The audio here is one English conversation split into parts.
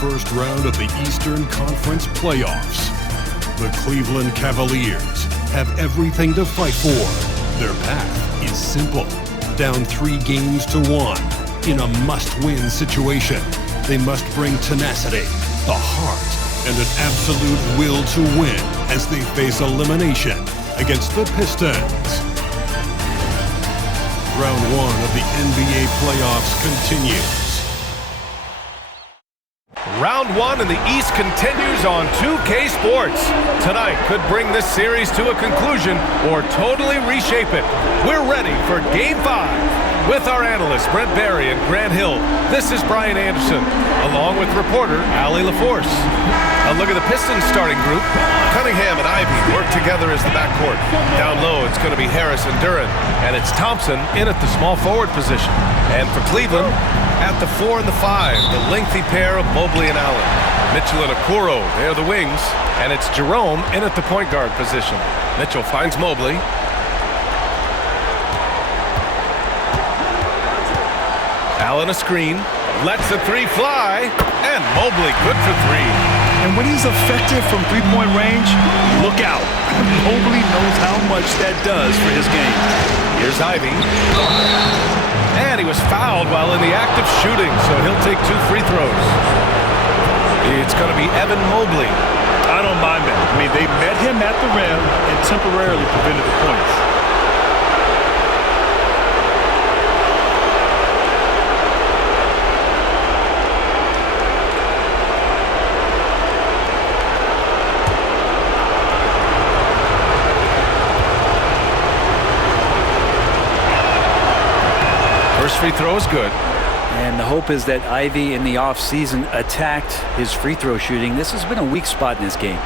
first round of the Eastern Conference playoffs. The Cleveland Cavaliers have everything to fight for. Their path is simple. Down 3 games to 1 in a must-win situation. They must bring tenacity, the heart, and an absolute will to win as they face elimination against the Pistons. Round 1 of the NBA playoffs continues. Round 1 in the East continues on 2K Sports. Tonight could bring this series to a conclusion or totally reshape it. We're ready for Game 5. With our analysts Brent Barry and Grant Hill, this is Brian Anderson, along with reporter Allie LaForce. A look at the Pistons starting group. Cunningham and Ivy work together as the backcourt. Down low, it's going to be Harris and Duren, and it's Thompson in at the small forward position. And for Cleveland, at the 4 and the 5, the lengthy pair of Mobley and Allen. Mitchell and Okoro, they're the wings, and it's Jerome in at the point guard position. Mitchell finds Mobley. Allen a screen, lets the 3 fly, and Mobley good for 3. And when he's effective from three-point range, look out. Mobley knows how much that does for his game. Here's Ivy. And he was fouled while in the act of shooting, so he'll take 2 free throws. It's going to be Evan Mobley. I don't mind that. I mean, they met him at the rim and temporarily prevented the points. First free throw is good. And the hope is that Ivy in the offseason attacked his free throw shooting. This has been a weak spot in this game.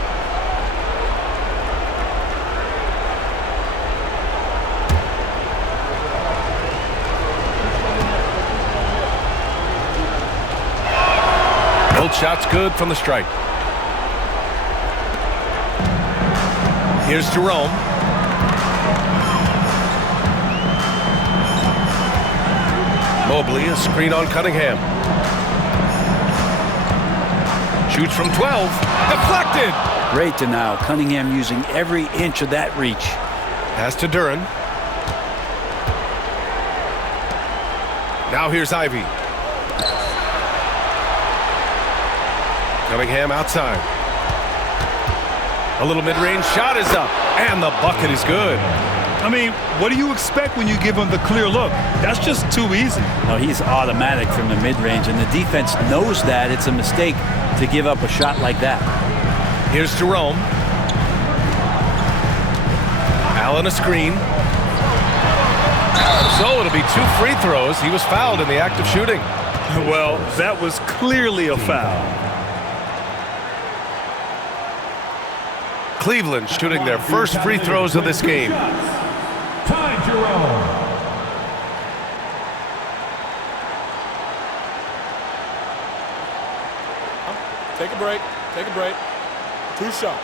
Both shots good from the stripe. Here's Jerome. Mobley, a screen on Cunningham. Shoots from 12. Deflected! Great denial. Cunningham using every inch of that reach. Pass to Duren. Now here's Ivy. Cunningham outside. A little mid-range shot is up, and the bucket is good. I mean, what do you expect when you give him the clear look? That's just too easy. No, he's automatic from the mid-range, and the defense knows that. It's a mistake to give up a shot like that. Here's Jerome. Allen a screen. So it'll be 2 free throws. He was fouled in the act of shooting. Well, that was clearly a foul. Cleveland shooting their first free throws of this game. Ty Jerome. Take a break. Take a break. 2 shots.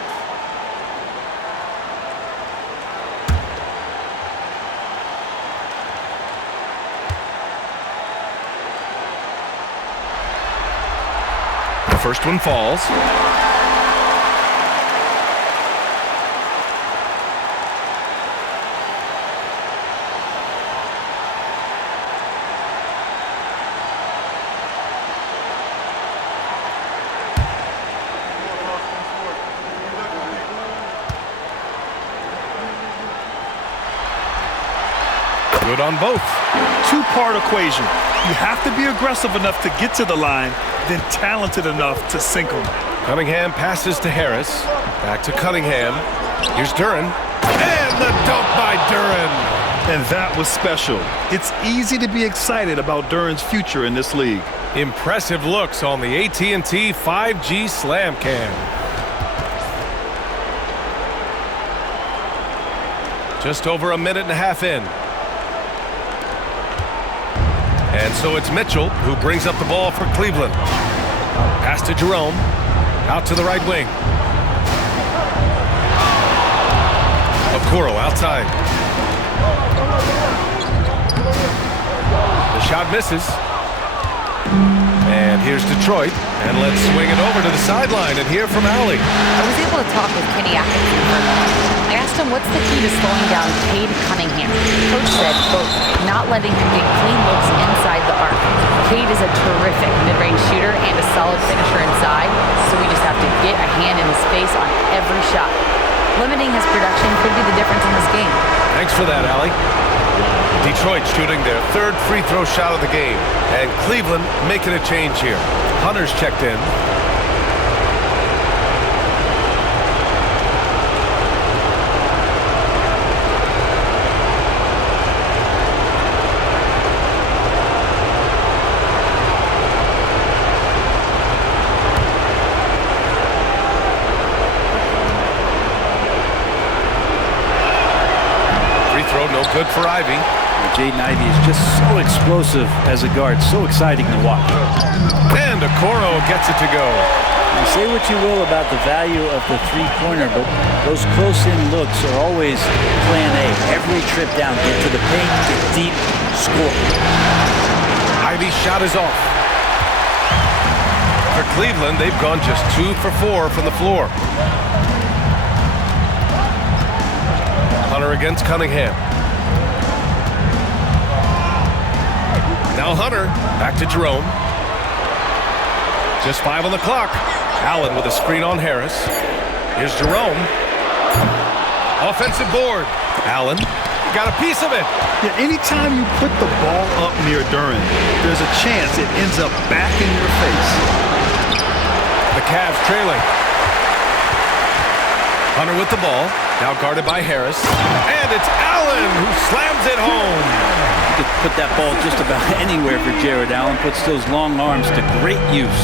The first one falls. Good on both. 2-part equation. You have to be aggressive enough to get to the line, then talented enough to sink them. Cunningham passes to Harris. Back to Cunningham. Here's Duren. And the dunk by Duren. And that was special. It's easy to be excited about Duren's future in this league. Impressive looks on the AT&T 5G Slam Cam. Just over a minute and a half in. And so it's Mitchell who brings up the ball for Cleveland. Pass to Jerome. Out to the right wing. Okoro outside. The shot misses. And And here's Detroit. And let's swing it over to the sideline and hear from Allie. I was able to talk with Kenny Atkinson for a moment. I asked him what's the key to slowing down Cade Cunningham. Coach said, quote, not letting him get clean looks inside the arc. Cade is a terrific mid-range shooter and a solid finisher inside, so we just have to get a hand in his face on every shot. Limiting his production could be the difference in this game. Thanks for that, Allie. Detroit shooting their third free throw shot of the game. And Cleveland making a change here. Hunter's checked in. Free throw, no good for Ivy. Jaden Ivey is just so explosive as a guard, so exciting to watch. And Okoro gets it to go. You say what you will about the value of the three-pointer, but those close-in looks are always plan A. Every trip down, get to the paint, get deep, score. Ivy's shot is off. For Cleveland, they've gone just 2 for 4 from the floor. Hunter against Cunningham. Now Hunter, back to Jerome. Just 5 on the clock. Allen with a screen on Harris. Here's Jerome. Offensive board. Allen got a piece of it. Yeah, anytime you put the ball up near Duren, there's a chance it ends up back in your face. The Cavs trailing. Hunter with the ball. Now guarded by Harris. And it's Allen who slams it home. You could put that ball just about anywhere for Jared Allen. Puts those long arms to great use.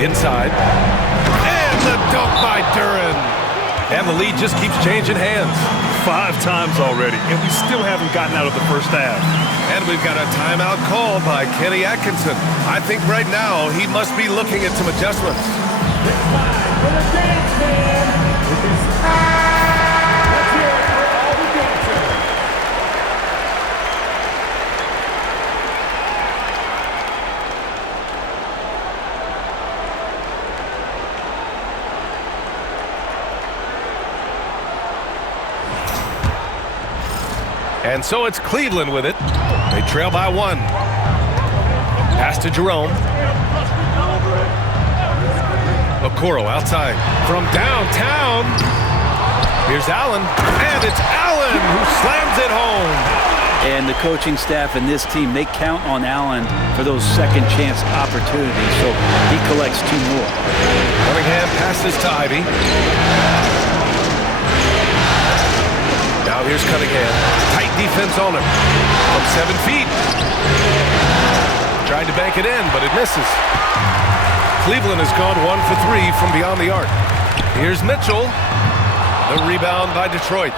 Inside. And the dunk by Duren. And the lead just keeps changing hands. 5 times already, and we still haven't gotten out of the first half. And we've got a timeout called by Kenny Atkinson. I think right now he must be looking at some adjustments. It's time for the dance man. Let's hear it for all the dancers. And so it's Cleveland with it. They trail by 1. Pass to Jerome. Okoro outside from downtown. Here's Allen, and it's Allen who slams it home. And the coaching staff and this team, they count on Allen for those second chance opportunities, so he collects 2 more. Cunningham passes to Ivy. Now here's Cunningham. Tight defense on him from 7 feet. Tried to bank it in, but it misses. Cleveland has gone 1 for 3 from beyond the arc. Here's Mitchell. The rebound by Detroit.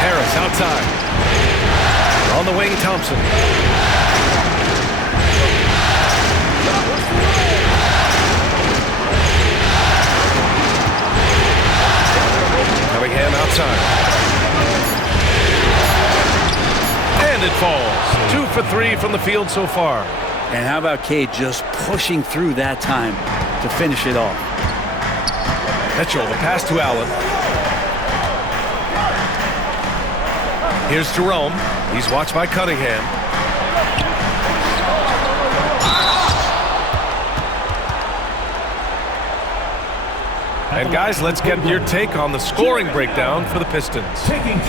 Harris outside. On the wing, Thompson. Cunningham outside. And it falls. 2 for 3 from the field so far. And how about Cade just pushing through that time to finish it off? Mitchell, the pass to Allen. Here's Jerome. He's watched by Cunningham. And guys, let's get your take on the scoring breakdown for the Pistons.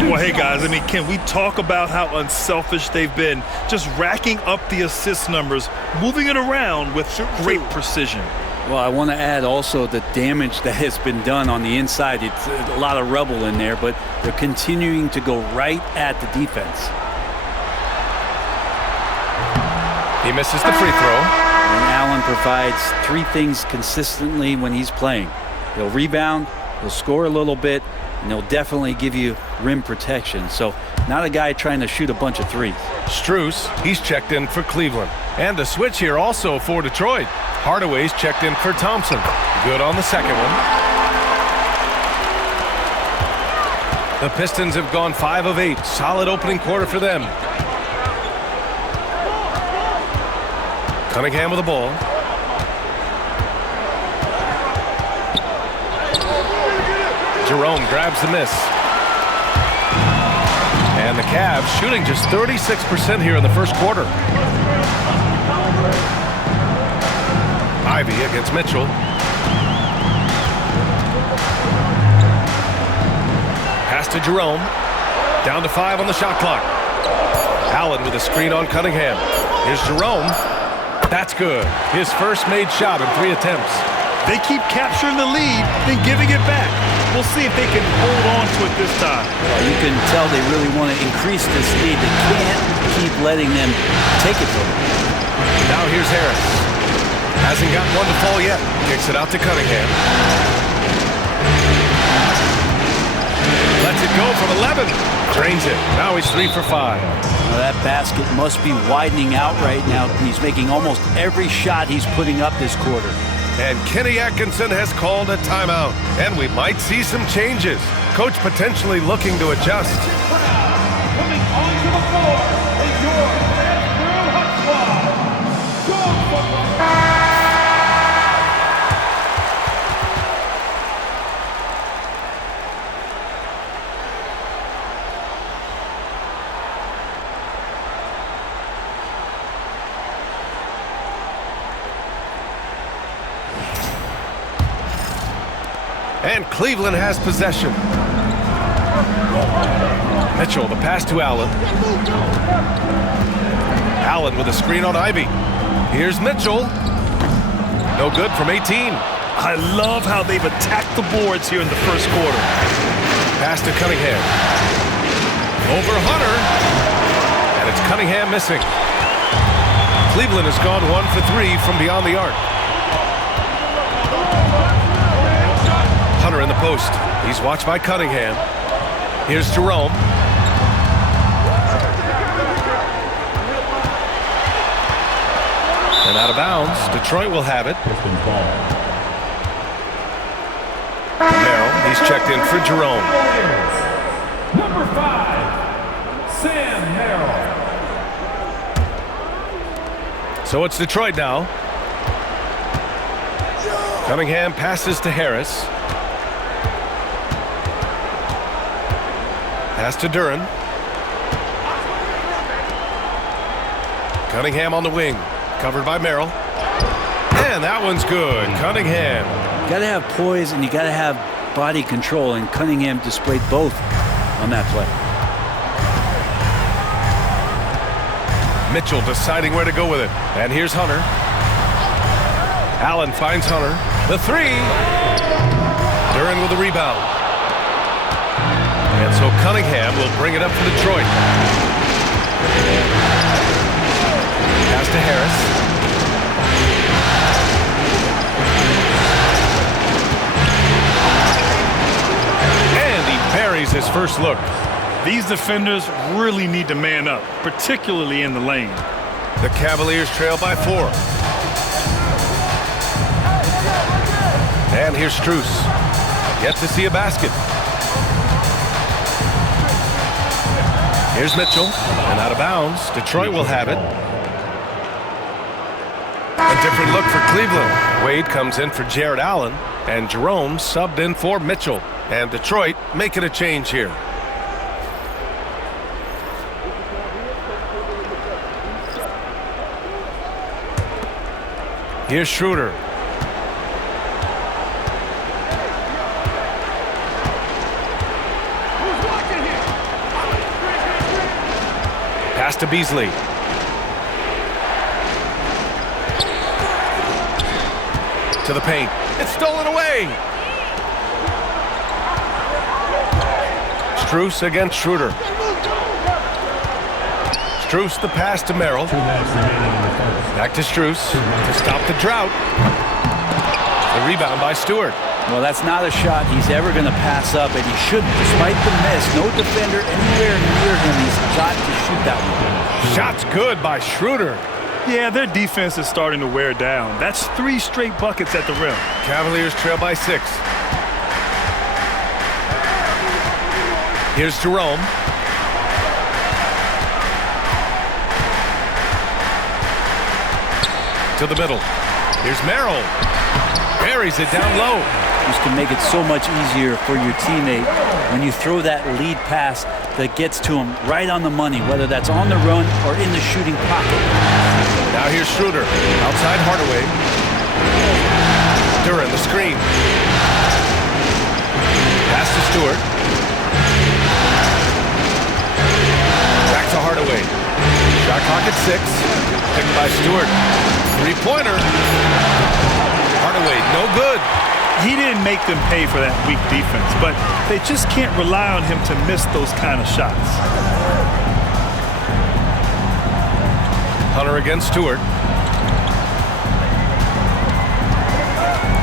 Well, hey guys, I mean, can we talk about how unselfish they've been? Just racking up the assist numbers, moving it around with great precision. Well, I want to add also the damage that has been done on the inside. It's a lot of rubble in there, but they're continuing to go right at the defense. He misses the free throw. And Allen provides 3 things consistently when he's playing. He'll rebound, he'll score a little bit, and he'll definitely give you rim protection. So not a guy trying to shoot a bunch of threes. Strus, he's checked in for Cleveland. And the switch here also for Detroit. Hardaway's checked in for Thompson. Good on the second one. The Pistons have gone 5 of 8. Solid opening quarter for them. Cunningham with the ball. Jerome grabs the miss. And the Cavs shooting just 36% here in the first quarter. Ivy against Mitchell. Pass to Jerome. Down to 5 on the shot clock. Allen with a screen on Cunningham. Here's Jerome. That's good. His first made shot in 3 attempts. They keep capturing the lead, then giving it back. We'll see if they can hold on to it this time. Well, you can tell they really want to increase this lead. They can't keep letting them take it from them. Now here's Harris. Hasn't got one to fall yet. Kicks it out to Cunningham. Lets it go from 11. Drains it. Now he's 3 for 5. Now that basket must be widening out right now. He's making almost every shot he's putting up this quarter. And Kenny Atkinson has called a timeout. And we might see some changes. Coach potentially looking to adjust. Coming onto the floor is your Nashville Hot Squad. Go football. And Cleveland has possession. Mitchell, the pass to Allen. Allen with a screen on Ivy. Here's Mitchell. No good from 18. I love how they've attacked the boards here in the first quarter. Pass to Cunningham. Over Hunter. And it's Cunningham missing. Cleveland has gone 1 for 3 from beyond the arc. Hunter in the post. He's watched by Cunningham. Here's Jerome. And out of bounds. Detroit will have it. Merrill, he's checked in for Jerome. Number 5, Sam Merrill. So it's Detroit now. Cunningham passes to Harris. Pass to Duran. Cunningham on the wing. Covered by Merrill. And that one's good. Cunningham. You got to have poise and you got to have body control, and Cunningham displayed both on that play. Mitchell deciding where to go with it. And here's Hunter. Allen finds Hunter. The 3. Duran with the rebound. And so Cunningham will bring it up for Detroit. Pass to Harris. And he buries his first look. These defenders really need to man up, particularly in the lane. The Cavaliers trail by 4. And here's Strus. Yet to see a basket. Here's Mitchell, and out of bounds. Detroit will have it. A different look for Cleveland. Wade comes in for Jared Allen, and Jerome subbed in for Mitchell. And Detroit making a change here. Here's Schroeder. Pass to Beasley. To the paint. It's stolen away. Strus against Schroeder. Strus the pass to Merrill. Back to Strus to stop the drought. The rebound by Stewart. Well, that's not a shot he's ever going to pass up, and he shouldn't. Despite the miss, no defender anywhere near him. He's got to shoot that one. Shot's good by Schroeder. Yeah, their defense is starting to wear down. That's 3 straight buckets at the rim. Cavaliers trail by 6. Here's Jerome. to the middle. Here's Merrill. Buries it down low. This can make it so much easier for your teammate when you throw that lead pass that gets to him right on the money, whether that's on the run or in the shooting pocket. Now here's Schroeder. Outside Hardaway. Duran, the screen. Pass to Stewart. Back to Hardaway. Shot clock at 6. Picked by Stewart. Three-pointer. Hardaway, no good. He didn't make them pay for that weak defense, but they just can't rely on him to miss those kind of shots. Hunter against Stewart.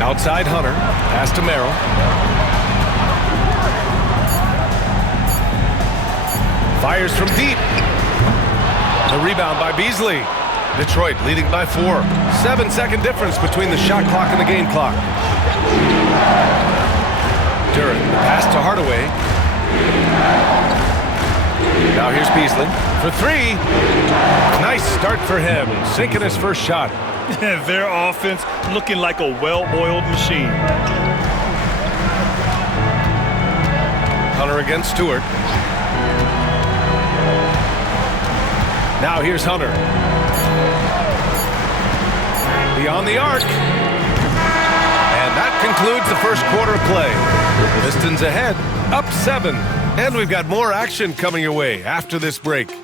Outside Hunter. Pass to Merrill. Fires from deep. The rebound by Beasley. Detroit leading by 4. 7-second difference between the shot clock and the game clock. Duran, pass to Hardaway. Now here's Beasley for 3. Nice start for him, sinking his first shot. Their offense looking like a well-oiled machine. Hunter against Stewart. Now here's Hunter. Beyond the arc. And that concludes the first quarter of play. Pistons ahead, up 7. And we've got more action coming your way after this break.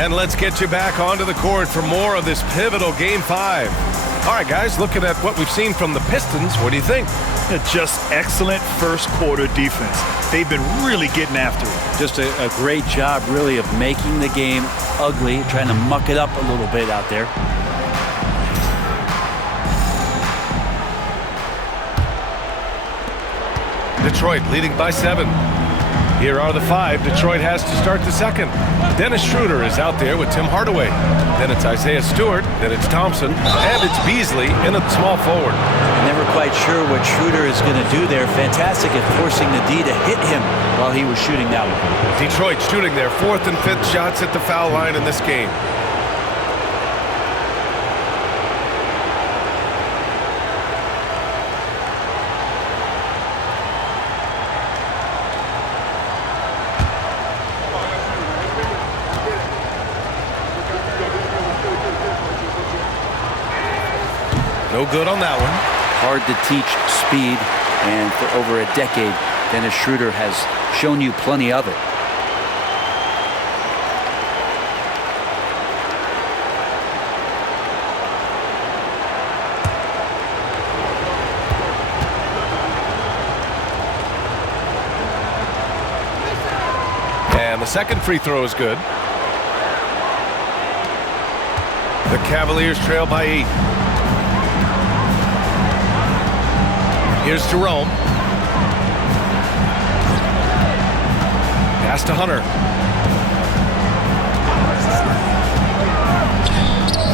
And let's get you back onto the court for more of this pivotal Game 5. All right, guys, looking at what we've seen from the Pistons, what do you think? Just excellent first quarter defense. They've been really getting after it. Just a great job, really, of making the game ugly, trying to muck it up a little bit out there. Detroit leading by 7. Here are the 5 Detroit has to start the second. Dennis Schroeder is out there with Tim Hardaway. Then it's Isaiah Stewart, then it's Thompson, and it's Beasley in at small forward. Never quite sure what Schroeder is going to do there. Fantastic at forcing the D to hit him while he was shooting that one. Detroit shooting their 4th and 5th shots at the foul line in this game. No good on that one. Hard to teach speed, and for over a decade, Dennis Schroeder has shown you plenty of it. And the second free throw is good. The Cavaliers trail by 8. Here's Jerome. Pass to Hunter.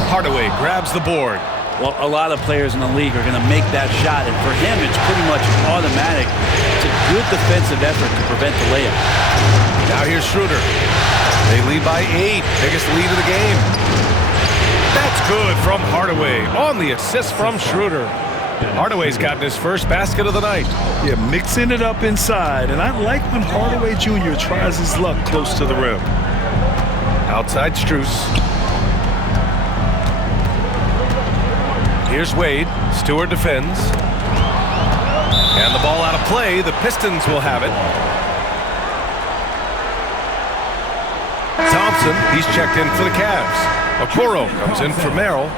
Hardaway grabs the board. Well, a lot of players in the league are going to make that shot, and for him, it's pretty much automatic. It's a good defensive effort to prevent the layup. Now here's Schroeder. They lead by 8. Biggest lead of the game. That's good from Hardaway on the assist from Schroeder. Hardaway's gotten his first basket of the night. Yeah, mixing it up inside, and I like when Hardaway Jr. tries his luck close to the rim. Outside Strus. Here's Wade. Stewart defends. And the ball out of play. The Pistons will have it. Thompson, he's checked in for the Cavs. Okoro comes in for Merrill.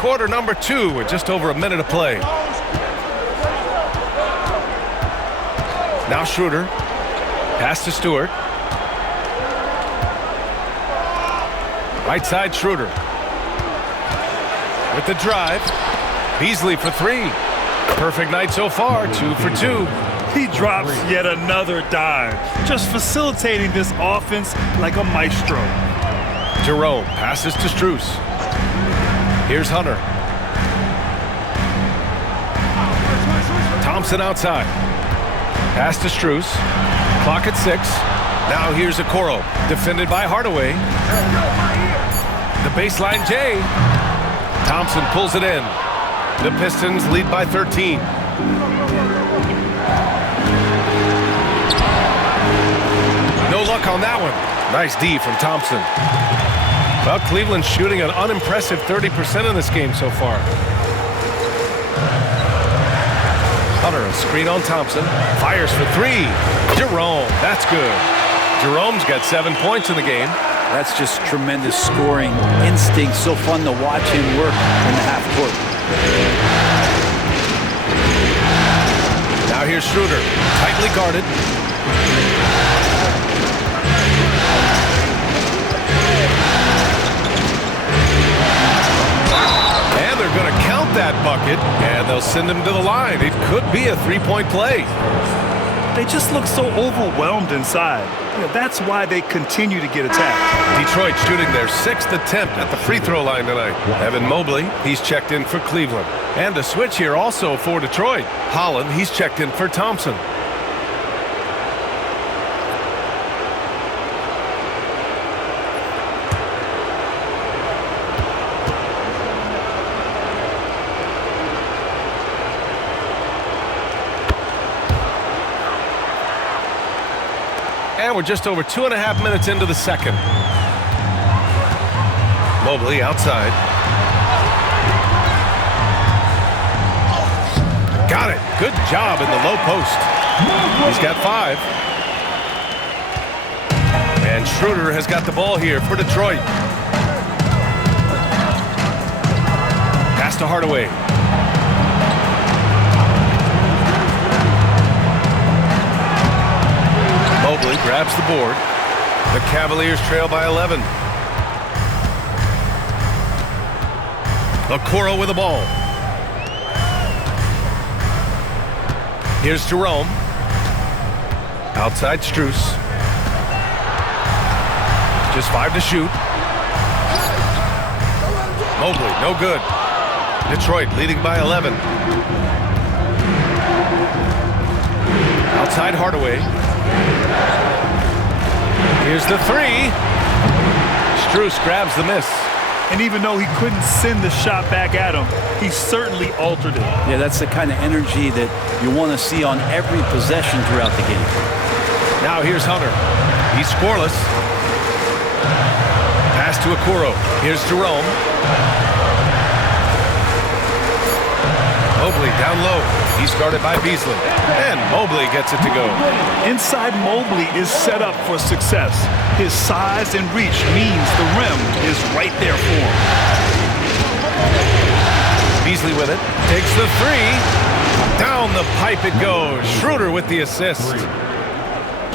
Quarter number 2 with just over a minute of play. Now Schroeder. Pass to Stewart. Right side Schroeder. With the drive. Beasley for three. Perfect night so far, 2 for 2. He drops yet another dime, just facilitating this offense like a maestro. Jerome passes to Strus. Here's Hunter. Thompson outside. Pass to Strus. Clock at 6. Now here's Okoro, defended by Hardaway. The baseline J. Thompson pulls it in. The Pistons lead by 13. No luck on that one. Nice D from Thompson. Well, Cleveland's shooting an unimpressive 30% in this game so far. Hunter, a screen on Thompson. Fires for three. Jerome, that's good. Jerome's got 7 points in the game. That's just tremendous scoring instinct. So fun to watch him work in the half court. Now here's Schroeder, tightly guarded. And they're going to count that bucket, and they'll send him to the line. It could be a three-point play. They just look so overwhelmed inside. That's why they continue to get attacked. Detroit shooting their 6th attempt at the free throw line tonight. Evan Mobley, he's checked in for Cleveland. And a switch here also for Detroit. Holland, he's checked in for Thompson. And we're just over 2.5 minutes into the second. Mobley outside. Got it. Good job in the low post. He's got 5. And Schroeder has got the ball here for Detroit. Pass to Hardaway. Mobley grabs the board. The Cavaliers trail by 11. Okoro with the ball. Here's Jerome. Outside Strus. Just 5 to shoot. Mobley, no good. Detroit leading by 11. Outside Hardaway. Here's the 3. Strus grabs the miss. And even though he couldn't send the shot back at him, he certainly altered it. Yeah, that's the kind of energy that you want to see on every possession throughout the game. Now here's Hunter. He's scoreless. Pass to Okoro. Here's Jerome. Mobley down low. He's guarded by Beasley. And Mobley gets it to go. Inside Mobley is set up for success. His size and reach means the rim is right there for him. Beasley with it. Takes the 3. Down the pipe it goes. Schroeder with the assist.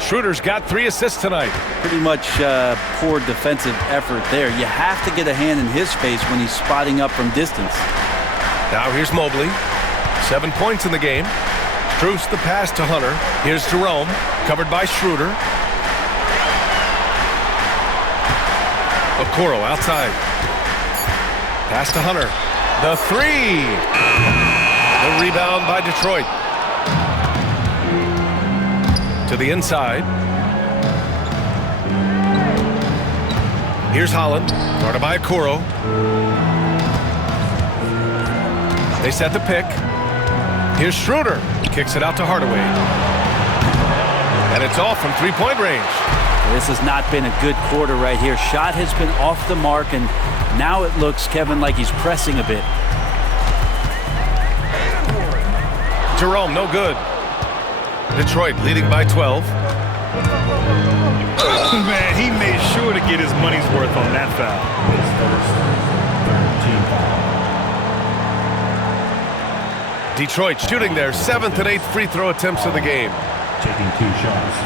Schroeder's got 3 assists tonight. Pretty much poor defensive effort there. You have to get a hand in his face when he's spotting up from distance. Now here's Mobley. 7 points in the game. Strus the pass to Hunter. Here's Jerome, covered by Schroeder. Okoro outside. Pass to Hunter. The 3. The rebound by Detroit. To the inside. Here's Holland, guarded by Okoro. They set the pick. Here's Schroeder. Kicks it out to Hardaway. And it's off from three-point range. This has not been a good quarter right here. Shot has been off the mark, and now it looks, Kevin, like he's pressing a bit. Jerome, no good. Detroit leading by 12. Man, he made sure to get his money's worth on that foul. Detroit shooting their 7th and 8th free throw attempts of the game. Taking 2 shots.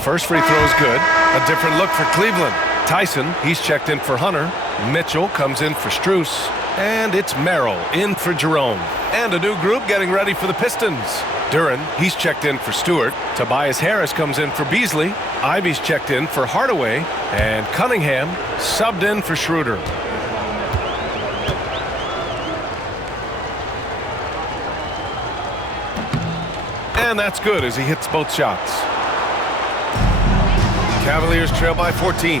first free throw is good. A different look for Cleveland. Tyson, he's checked in for Hunter. Mitchell comes in for Strus. And it's Merrill in for Jerome. And a new group getting ready for the Pistons. Duren, he's checked in for Stewart. Tobias Harris comes in for Beasley. Ivy's checked in for Hardaway. And Cunningham subbed in for Schroeder. And that's good as he hits both shots. Cavaliers trail by 14.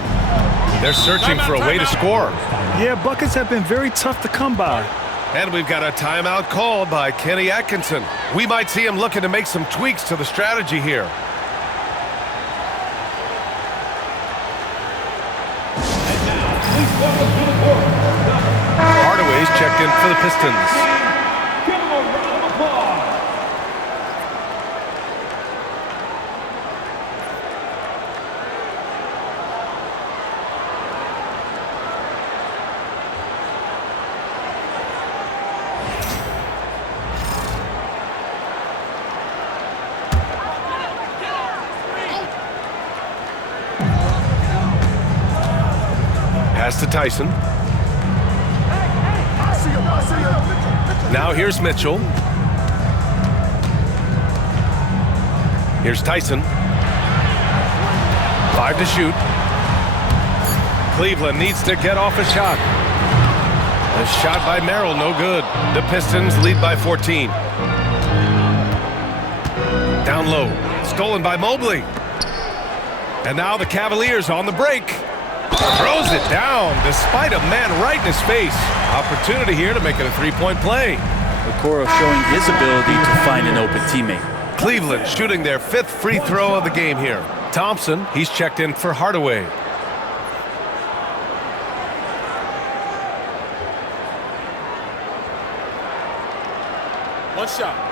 They're searching for a way to score. Yeah, buckets have been very tough to come by. And we've got a timeout called by Kenny Atkinson. We might see him looking to make some tweaks to the strategy here. Hardaway's checked in for the Pistons. Give him a round of applause. Pass to Tyson. Now here's Mitchell. Here's Tyson. 5 to shoot. Cleveland needs to get off a shot. A shot by Merrill, no good. The Pistons lead by 14. Down low. Stolen by Mobley. And now the Cavaliers on the break. Throws it down despite a man right in his face. Opportunity here to make it a three-point play. Okoro showing his ability to find an open teammate. Cleveland shooting their 5th free throw of the game here. Thompson, he's checked in for Hardaway. One shot.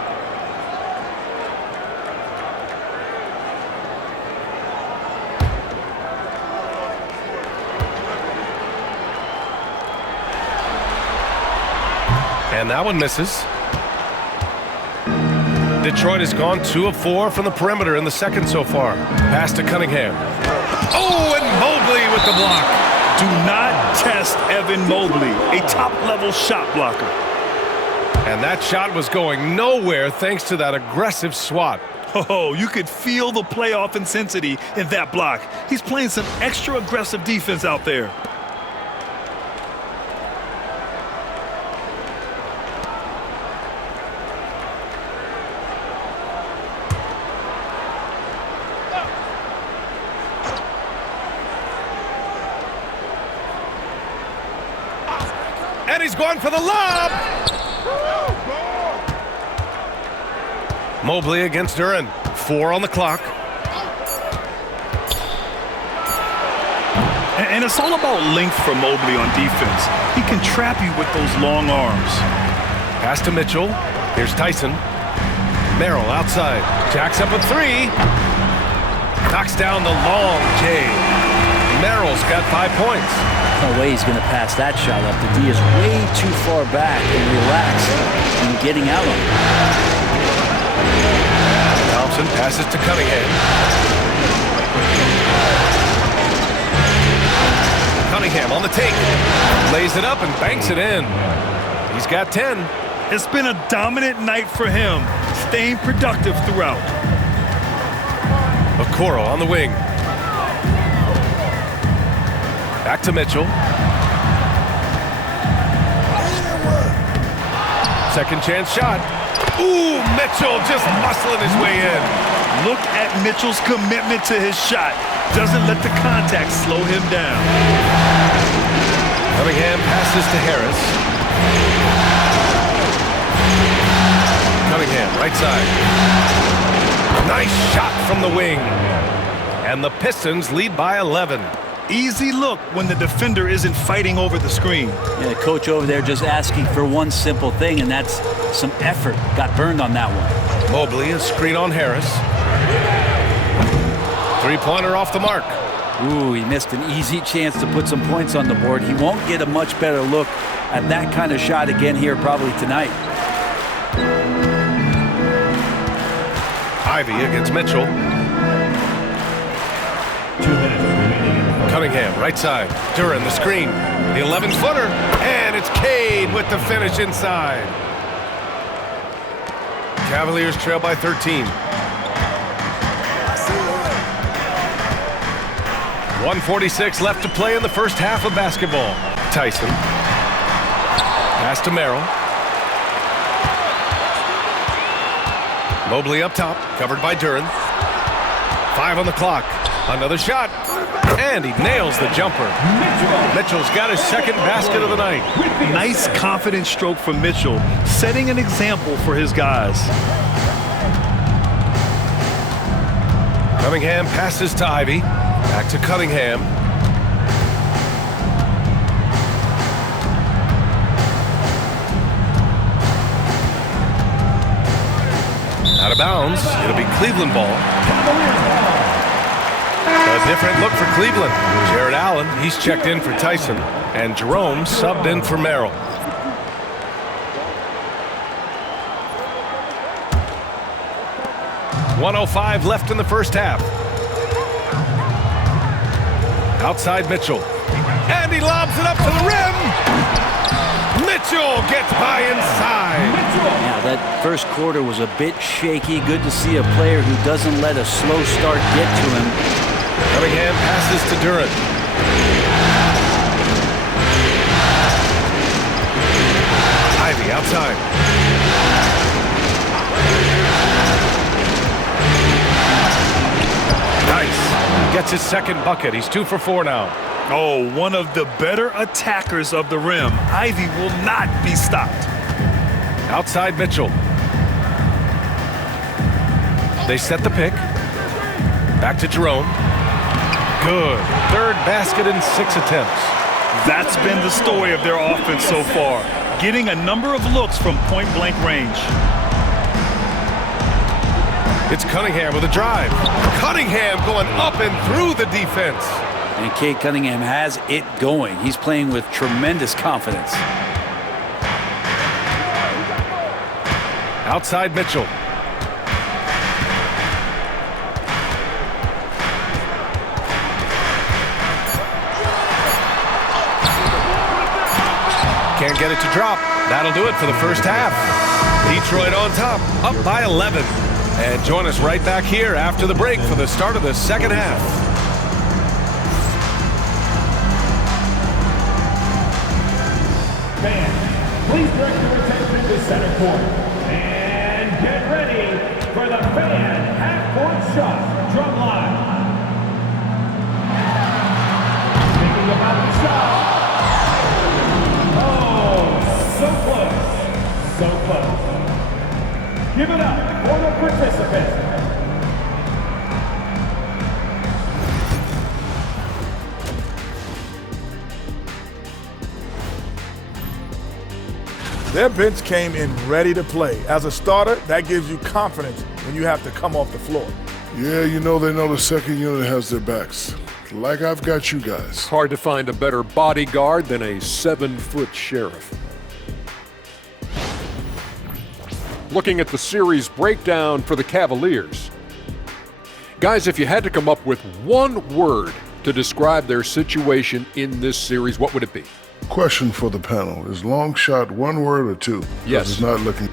And that one misses. Detroit has gone 2 of 4 from the perimeter in the second so far. Pass to Cunningham. Oh, and Mobley with the block. Do not test Evan Mobley, a top-level shot blocker. And that shot was going nowhere thanks to that aggressive swat. Oh, you could feel the playoff intensity in that block. He's playing some extra aggressive defense out there. And he's going for the lob. Mobley against Duren. 4 on the clock. And it's all about length for Mobley on defense. He can trap you with those long arms. Pass to Mitchell. Here's Tyson. Merrill outside. Jacks up a 3. Knocks down the long J. Merrill's got 5 points. No way he's going to pass that shot up. The D is way too far back and relaxed in getting out of it. Thompson passes to Cunningham. Cunningham on the take. Lays it up and banks it in. He's got 10. It's been a dominant night for him, staying productive throughout. Okoro on the wing. Back to Mitchell. Second chance shot. Ooh, Mitchell just muscling his way in. Look at Mitchell's commitment to his shot. Doesn't let the contact slow him down. Cunningham passes to Harris. Cunningham, right side. Nice shot from the wing. And the Pistons lead by 11. Easy look when the defender isn't fighting over the screen. Yeah, coach over there just asking for one simple thing, and that's some effort. Got burned on that one. Mobley, a screen on Harris. 3-pointer off the mark. Ooh, he missed an easy chance to put some points on the board. He won't get a much better look at that kind of shot again here probably tonight. Ivy against Mitchell. Cunningham, right side. Duran, the screen. The 11-footer. And it's Cade with the finish inside. Cavaliers trail by 13. 1:46 left to play in the first half of basketball. Tyson. Pass to Merrill. Mobley up top, covered by Duran. 5 on the clock. Another shot. And he nails the jumper. Mitchell's got his second basket of the night. Nice confident stroke from Mitchell, setting an example for his guys. Cunningham passes to Ivy. Back to Cunningham. Out of bounds. It'll be Cleveland ball. A different look for Cleveland. Jared Allen, he's checked in for Tyson. And Jerome subbed in for Merrill. .105 left in the first half. Outside Mitchell. And he lobs it up to the rim. Mitchell gets by inside. Yeah, that first quarter was a bit shaky. Good to see a player who doesn't let a slow start get to him. Cunningham passes to Duran. Ivy outside. Nice. Gets his second bucket. He's 2 for 4 now. Oh, one of the better attackers of the rim. Ivy will not be stopped. Outside Mitchell. They set the pick. Back to Jerome. Good. Third basket in 6 attempts. That's been the story of their offense so far, getting a number of looks from point-blank range. It's Cunningham with a drive. Cunningham going up and through the defense. And Cade Cunningham has it going. He's playing with tremendous confidence. Outside Mitchell. Can't get it to drop. That'll do it for the first half. Detroit on top, up by 11. And join us right back here after the break for the start of the second half. Fans, please direct your attention to center court. And get ready for the fan half-court shot drum line. Thinking about the shot. So close, so close. Give it up for the participants. Their bench came in ready to play. As a starter, that gives you confidence when you have to come off the floor. Yeah, they know the second unit has their backs. Like I've got you guys. Hard to find a better bodyguard than a 7-foot sheriff. Looking at the series breakdown for the Cavaliers. Guys, if you had to come up with one word to describe their situation in this series, what would it be? Question for the panel. Is long shot one word or two? Yes. It's not looking.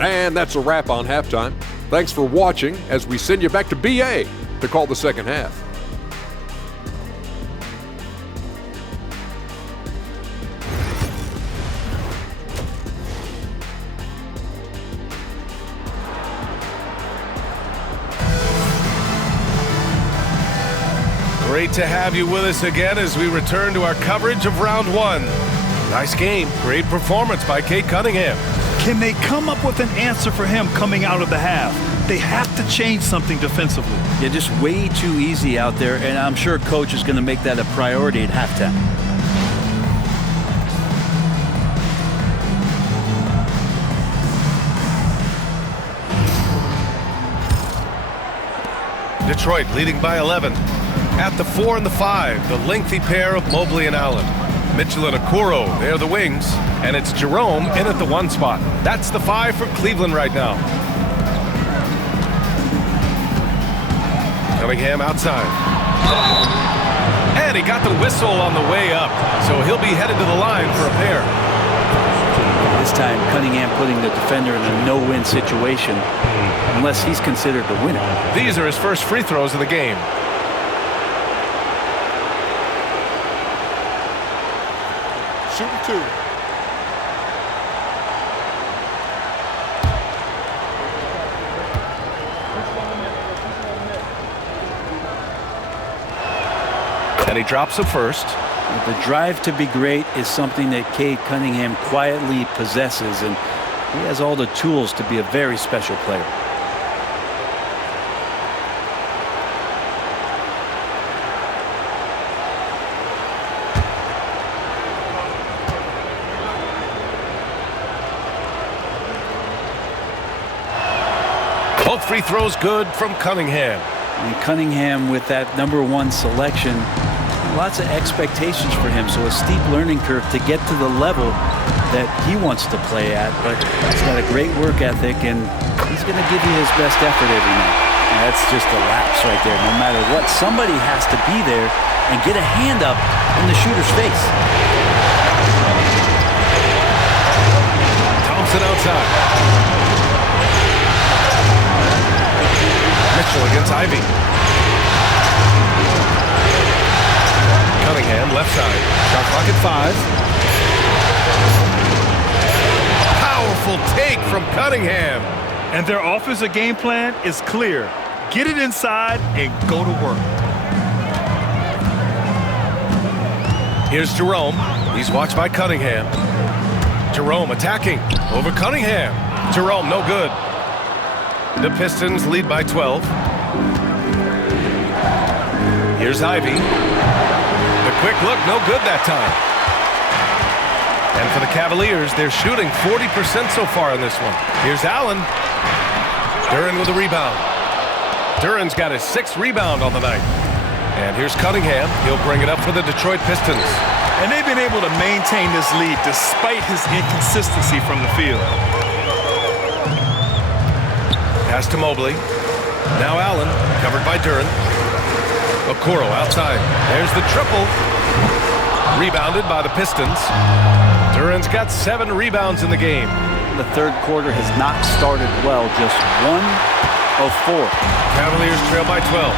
And that's a wrap on halftime. Thanks for watching as we send you back to BA to call the second half. Great to have you with us again as we return to our coverage of round 1. Nice game. Great performance by Cade Cunningham. Can they come up with an answer for him coming out of the half? They have to change something defensively. Yeah, just way too easy out there, and I'm sure coach is going to make that a priority at halftime. Detroit leading by 11. At the 4 and the 5, the lengthy pair of Mobley and Allen. Mitchell and Okoro, they're the wings. And it's Jerome in at the 1 spot. That's the 5 for Cleveland right now. Cunningham outside. And he got the whistle on the way up, so he'll be headed to the line for a pair. This time, Cunningham putting the defender in a no-win situation, unless he's considered the winner. These are his first free throws of the game. Shooting 2. And he drops a first. The drive to be great is something that Cade Cunningham quietly possesses, and he has all the tools to be a very special player. Both free throws good from Cunningham. And Cunningham, with that #1 selection, lots of expectations for him, so a steep learning curve to get to the level that he wants to play at, but he's got a great work ethic, and he's going to give you his best effort every night. And that's just a lapse right there. No matter what, somebody has to be there and get a hand up in the shooter's face. Thompson outside. Mitchell against Ivy. Cunningham left side. Shot clock at 5. Powerful take from Cunningham. And their offensive game plan is clear. Get it inside and go to work. Here's Jerome. He's watched by Cunningham. Jerome attacking over Cunningham. Jerome no good. The Pistons lead by 12. Here's Ivy. The quick look, no good that time. And for the Cavaliers, they're shooting 40% so far in this one. Here's Allen. Duren with a rebound. Duren's got his 6th rebound on the night. And here's Cunningham. He'll bring it up for the Detroit Pistons. And they've been able to maintain this lead despite his inconsistency from the field. Pass to Mobley. Now Allen, covered by Duren. Okoro outside. There's the triple. Rebounded by the Pistons. Duren's got 7 rebounds in the game. The third quarter has not started well, just 1 of 4. Cavaliers trail by 12.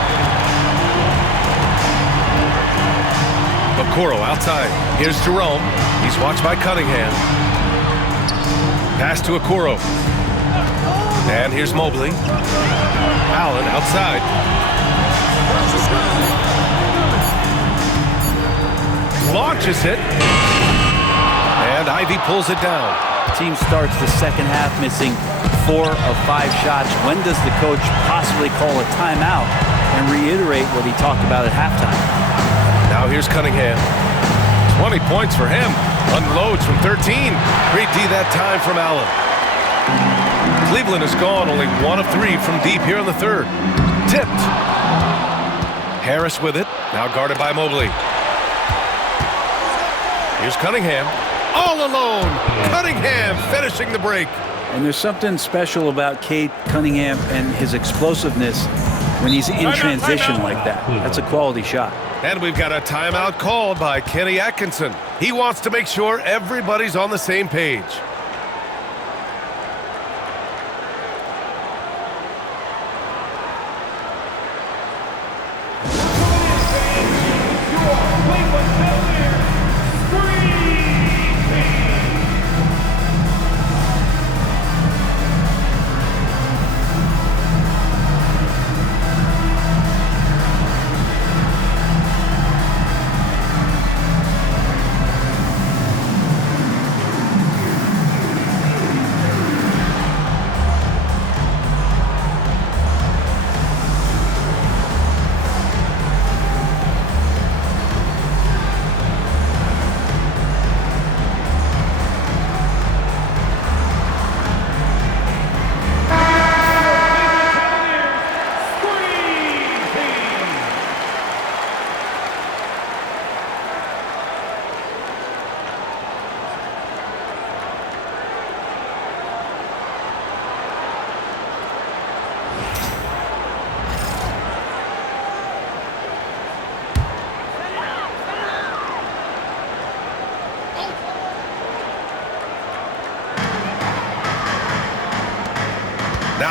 Okoro outside. Here's Jerome. He's watched by Cunningham. Pass to Okoro. And here's Mobley. Allen outside. Launches it. And Ivy pulls it down. Team starts the second half missing 4 of 5 shots. When does the coach possibly call a timeout and reiterate what he talked about at halftime? Now here's Cunningham. 20 points for him. Unloads from 13. Great D that time from Allen. Cleveland has gone only 1 of 3 from deep here in the third. Tipped. Harris with it. Now guarded by Mobley. Here's Cunningham. All alone. Cunningham finishing the break. And there's something special about Cade Cunningham and his explosiveness when he's in transition like that. That's a quality shot. And we've got a timeout called by Kenny Atkinson. He wants to make sure everybody's on the same page.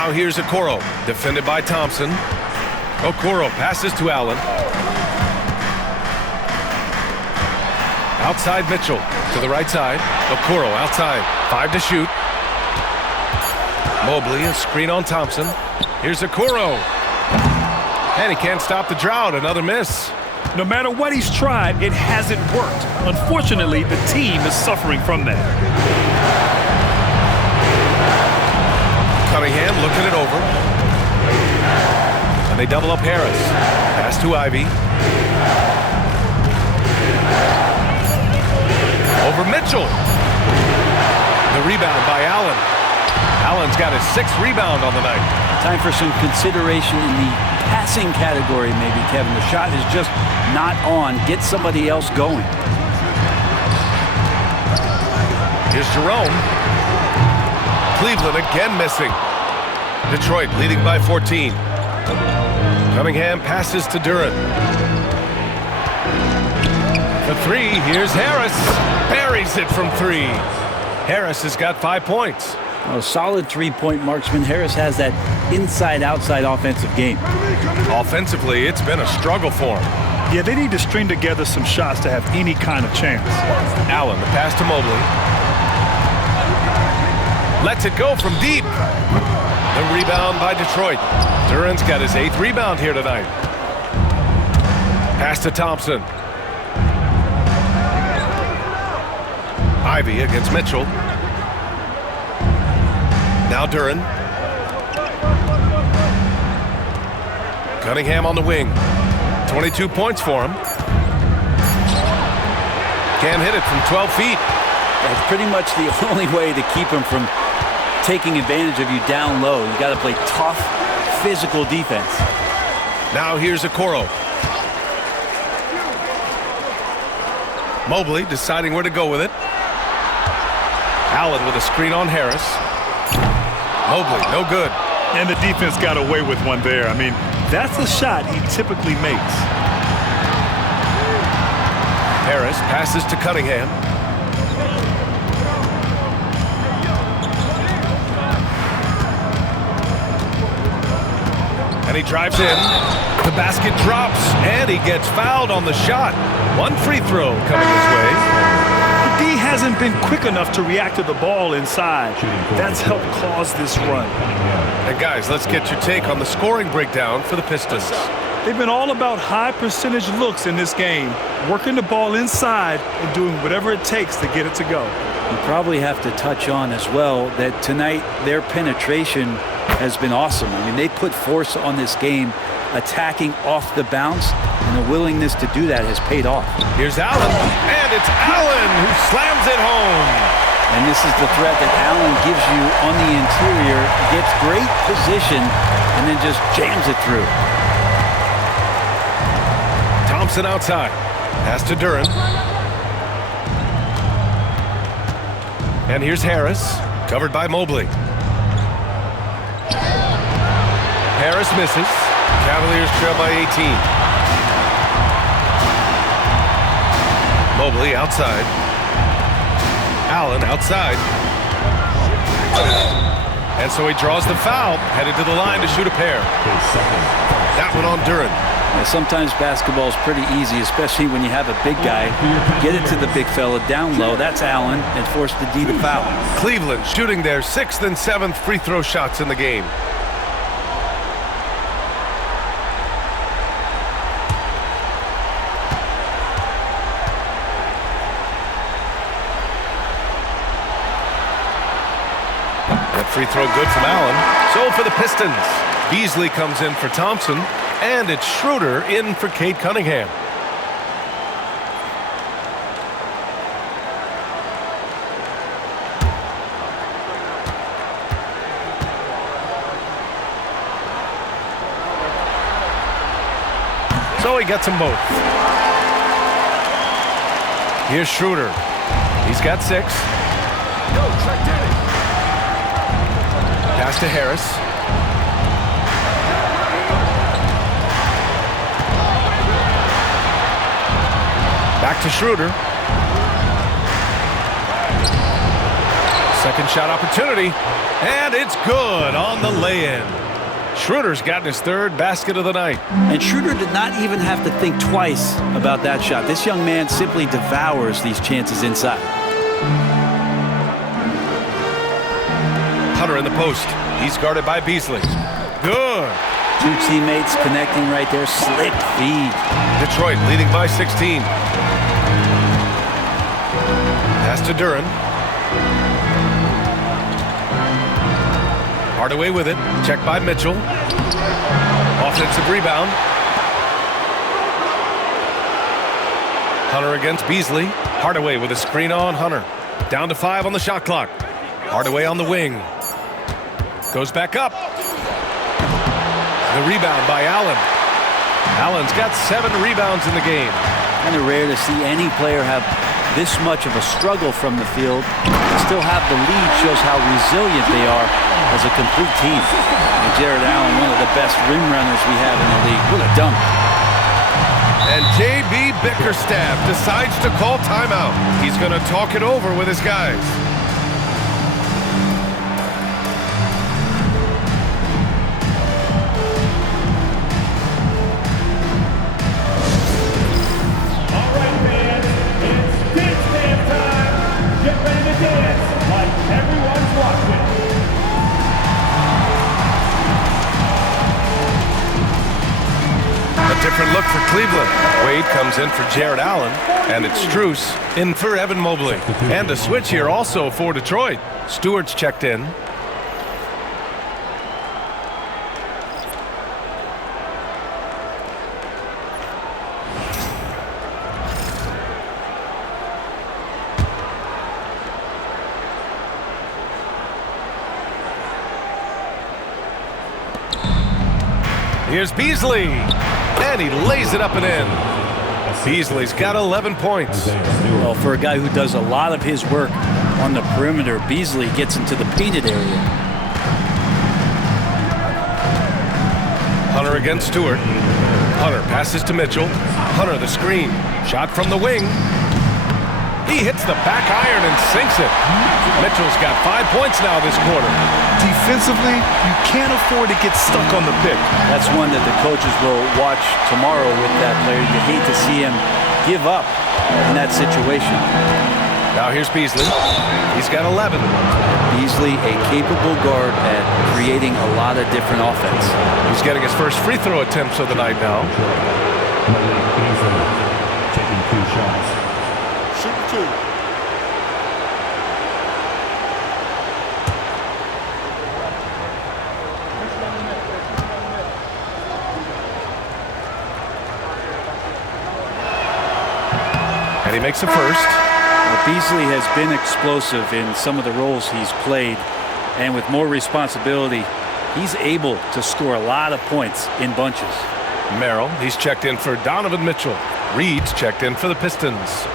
Now here's Okoro, defended by Thompson. Okoro passes to Allen. Outside Mitchell to the right side. Okoro outside. 5 to shoot. Mobley, a screen on Thompson. Here's Okoro. And he can't stop the drought. Another miss. No matter what he's tried, it hasn't worked. Unfortunately, the team is suffering from that. Cunningham looking it over. And they double up Harris. Pass to Ivy. Over Mitchell. The rebound by Allen. Allen's got his 6th rebound on the night. Time for some consideration in the passing category, maybe, Kevin. The shot is just not on. Get somebody else going. Here's Jerome. Cleveland again missing. Detroit leading by 14. Cunningham passes to Duren. For 3, here's Harris. Buries it from 3. Harris has got 5 points. A solid 3-point marksman. Harris has that inside-outside offensive game. Offensively, it's been a struggle for him. Yeah, they need to string together some shots to have any kind of chance. Allen, the pass to Mobley. Lets it go from deep. The rebound by Detroit. Duren's got his 8th rebound here tonight. Pass to Thompson. Ivy against Mitchell. Now Duren. Cunningham on the wing. 22 points for him. Can't hit it from 12 feet. That's pretty much the only way to keep him from taking advantage of you down low. You got to play tough, physical defense. Now here's Okoro. Mobley deciding where to go with it. Allen with a screen on Harris. Mobley, no good. And the defense got away with one there. I mean, that's a shot he typically makes. Harris passes to Cunningham. And he drives in. The basket drops, and he gets fouled on the shot. 1 free throw coming his way. The D hasn't been quick enough to react to the ball inside. That's helped cause this run. And guys, let's get your take on the scoring breakdown for the Pistons. They've been all about high percentage looks in this game, working the ball inside and doing whatever it takes to get it to go. You probably have to touch on as well that tonight their penetration has been awesome. I mean, they put force on this game, attacking off the bounce, and the willingness to do that has paid off. Here's Allen, and it's Allen who slams it home. And this is the threat that Allen gives you on the interior, gets great position, and then just jams it through. Thompson outside. Pass to Duren. And here's Harris, covered by Mobley. Harris misses. Cavaliers trail by 18. Mobley outside. Allen outside. And so he draws the foul, headed to the line to shoot a pair. That one on Duren. Now, sometimes basketball is pretty easy, especially when you have a big guy. Get it to the big fella down low. That's Allen, and force the D to foul. Cleveland shooting their 6th and 7th free throw shots in the game. That free throw good from Allen. So for the Pistons, Beasley comes in for Thompson, and it's Schroeder in for Cade Cunningham. So he gets them both. Here's Schroeder. He's got 6. Pass to Harris. Back to Schroeder. Second shot opportunity, and it's good on the lay-in. Schroeder's gotten his third basket of the night. And Schroeder did not even have to think twice about that shot. This young man simply devours these chances inside. Hunter in the post. He's guarded by Beasley. Good. Two teammates connecting right there. Slick feed. Detroit leading by 16. Pass to Duren. Hardaway with it. Checked by Mitchell. Offensive rebound. Hunter against Beasley. Hardaway with a screen on Hunter. Down to 5 on the shot clock. Hardaway on the wing. Goes back up. The rebound by Allen. Allen's got 7 rebounds in the game. Kind of rare to see any player have this much of a struggle from the field and still have the lead. Shows how resilient they are as a complete team. And Jared Allen, one of the best rim runners we have in the league. What a dunk. And J.B. Bickerstaff decides to call timeout. He's going to talk it over with his guys. Different look for Cleveland. Wade comes in for Jared Allen, and it's Strus in for Evan Mobley. And a switch here also for Detroit. Stewart's checked in. Here's Beasley. And he lays it up and in. Beasley's got 11 points. Well, for a guy who does a lot of his work on the perimeter, Beasley gets into the painted area. Hunter against Stewart. Hunter passes to Mitchell. Hunter the screen. Shot from the wing. He hits the back iron and sinks it. Mitchell's got 5 points now this quarter. Defensively, you can't afford to get stuck on the pick. That's one that the coaches will watch tomorrow with that player. You hate to see him give up in that situation. Now here's Beasley. He's got 11. Beasley, a capable guard at creating a lot of different offense. He's getting his first free throw attempts of the night now. Beasley taking 2 shots. Shooting 2. And he makes a first. Well, Beasley has been explosive in some of the roles he's played, and with more responsibility, he's able to score a lot of points in bunches. Merrill, he's checked in for Donovan Mitchell. Reed's checked in for the Pistons.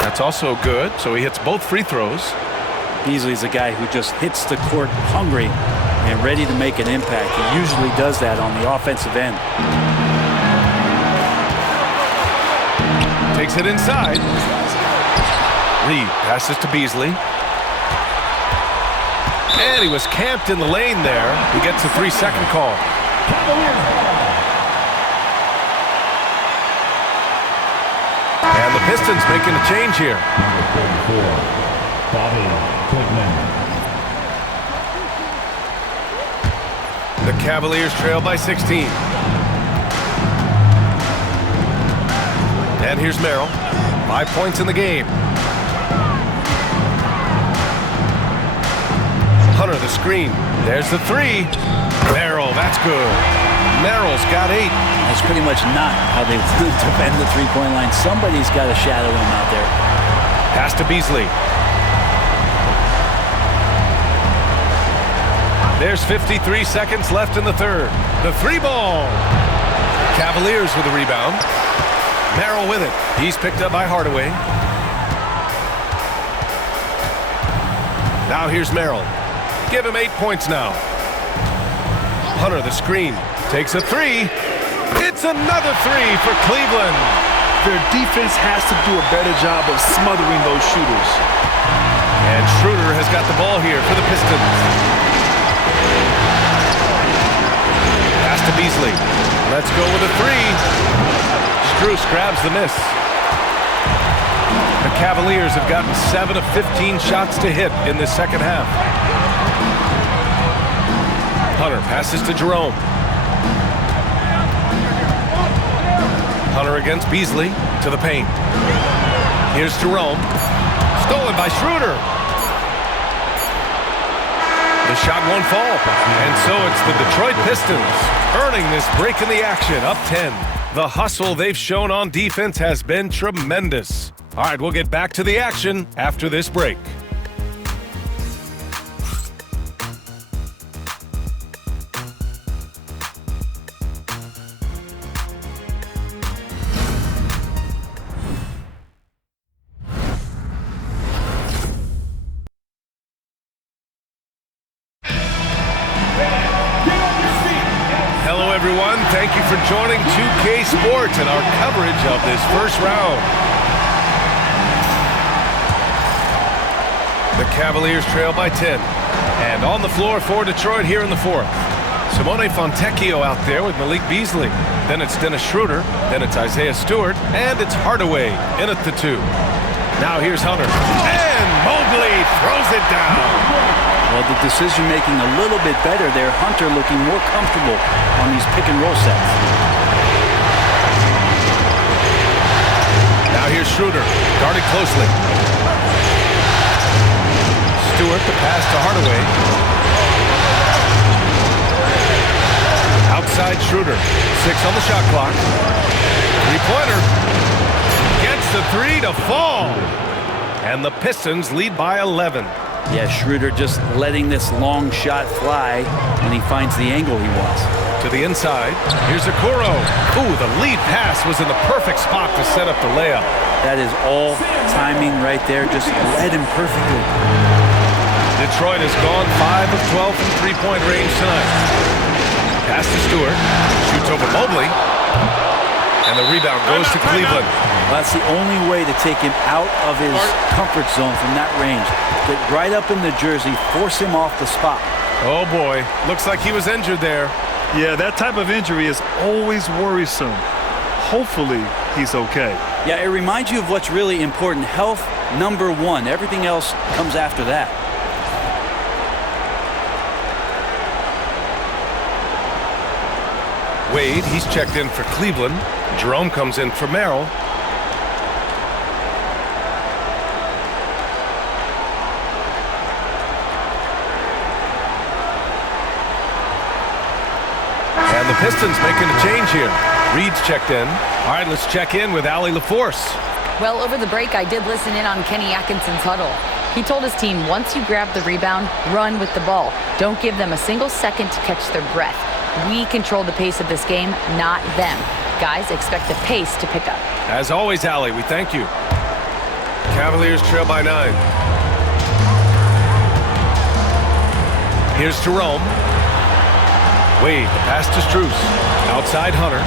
That's also good, so he hits both free throws. Beasley's a guy who just hits the court hungry and ready to make an impact. He usually does that on the offensive end. Takes it inside. Reed passes to Beasley. And he was camped in the lane there. He gets a 3-second call. And the Pistons making a change here. Number 34, Bobby Quickman. The Cavaliers trail by 16. And here's Merrill. 5 points in the game. Hunter the screen. There's the 3. Merrill, that's good. Merrill's got 8. That's pretty much not how they defend the three-point line. Somebody's got to shadow him out there. Pass to Beasley. There's 53 seconds left in the third. The 3-ball. Cavaliers with a rebound. Merrill with it. He's picked up by Hardaway. Now here's Merrill. Give him 8 points now. Hunter the screen. Takes a 3. It's It's another three for Cleveland. Their defense has to do a better job of smothering those shooters. And Schroeder has got the ball here for the Pistons. Pass to Beasley. Let's go with a three. Strus grabs the miss. The Cavaliers have gotten 7 of 15 shots to hit in this second half. Hunter passes to Jerome. Hunter against Beasley to the paint. Here's Jerome. Stolen by Schroeder. The shot won't fall. And so it's the Detroit Pistons earning this break in the action, up 10. The hustle they've shown on defense has been tremendous. All right, we'll get back to the action after this break. Hello, everyone. Thank you for joining 2K Sports and our coverage of this first round. The Cavaliers trail by 10. And on the floor for Detroit here in the fourth. Simone Fontecchio out there with Malik Beasley. Then it's Dennis Schroeder. Then it's Isaiah Stewart. And it's Hardaway in at the 2. Now here's Hunter. And Mobley throws it down. Well, the decision making a little bit better there. Hunter looking more comfortable on these pick and roll sets. Now here's Schroeder, guarded closely. Stewart, the pass to Hardaway. Outside Schroeder, 6 on the shot clock. Three-pointer. Gets the 3 to fall. And the Pistons lead by 11. Yeah, Schroeder just letting this long shot fly when he finds the angle he wants. To the inside, here's Okoro. Ooh, the lead pass was in the perfect spot to set up the layup. That is all timing right there, just led him perfectly. Detroit has gone 5 of 12 from three-point range tonight. Pass to Stewart, shoots over Mobley, and the rebound goes to Cleveland. Well, that's the only way to take him out of his comfort zone from that range. Get right up in the jersey, force him off the spot. Oh boy, looks like he was injured there. Yeah, that type of injury is always worrisome. Hopefully, he's okay. Yeah, it reminds you of what's really important. Health, number one. Everything else comes after that. Wade, he's checked in for Cleveland. Jerome comes in for Merrill. And the Pistons making a change here. Reed's checked in. All right, let's check in with Allie LaForce. Well, over the break, I did listen in on Kenny Atkinson's huddle. He told his team, once you grab the rebound, run with the ball. Don't give them a single second to catch their breath. We control the pace of this game, not them. Guys, expect the pace to pick up. As always, Allie, we thank you. Cavaliers trail by 9. Here's Jerome. Wade, the pass to Strus. Outside Hunter.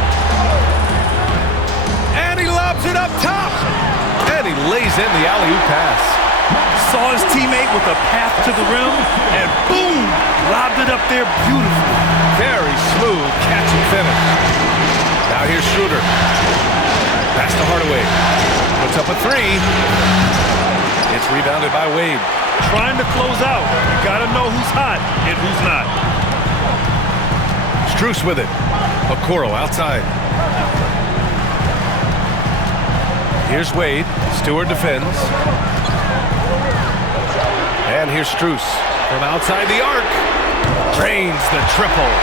And he lobs it up top. And he lays in the alley-oop pass. Saw his teammate with a path to the rim, and boom! Lobbed it up there beautifully. Very smooth catch and finish. Now here's Schroeder. Pass to Hardaway. Puts up a 3. It's rebounded by Wade. Trying to close out. You gotta know who's hot and who's not. Strus with it. Okoro outside. Here's Wade. Stewart defends. And here's Strus from outside the arc. Drains the triple.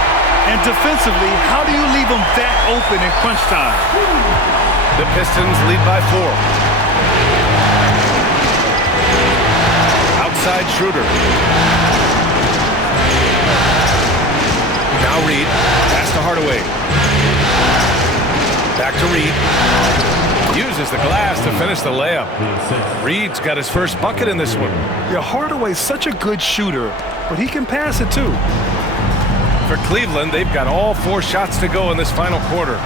And defensively, how do you leave them that open in crunch time? The Pistons lead by 4. Outside Schroeder. Now Reed. Pass to Hardaway. Back to Reed. Uses the glass to finish the layup. Reed's got his first bucket in this one. Yeah, Hardaway's such a good shooter, but he can pass it too. For Cleveland, they've got all 4 shots to go in this final quarter.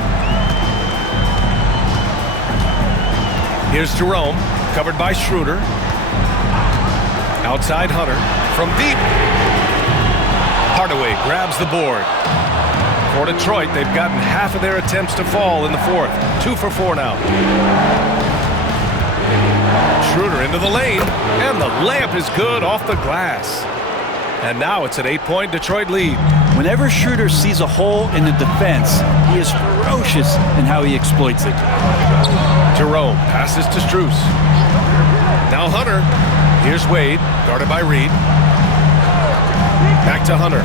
Here's Jerome, covered by Schroeder. Outside Hunter from deep. Hardaway grabs the board. For Detroit, they've gotten half of their attempts to fall in the fourth. 2 for 4 now. Schroeder into the lane, and the layup is good off the glass. And now it's an 8-point Detroit lead. Whenever Schroeder sees a hole in the defense, he is ferocious in how he exploits it. Jerome passes to Strus. Now Hunter. Here's Wade, guarded by Reed. Back to Hunter.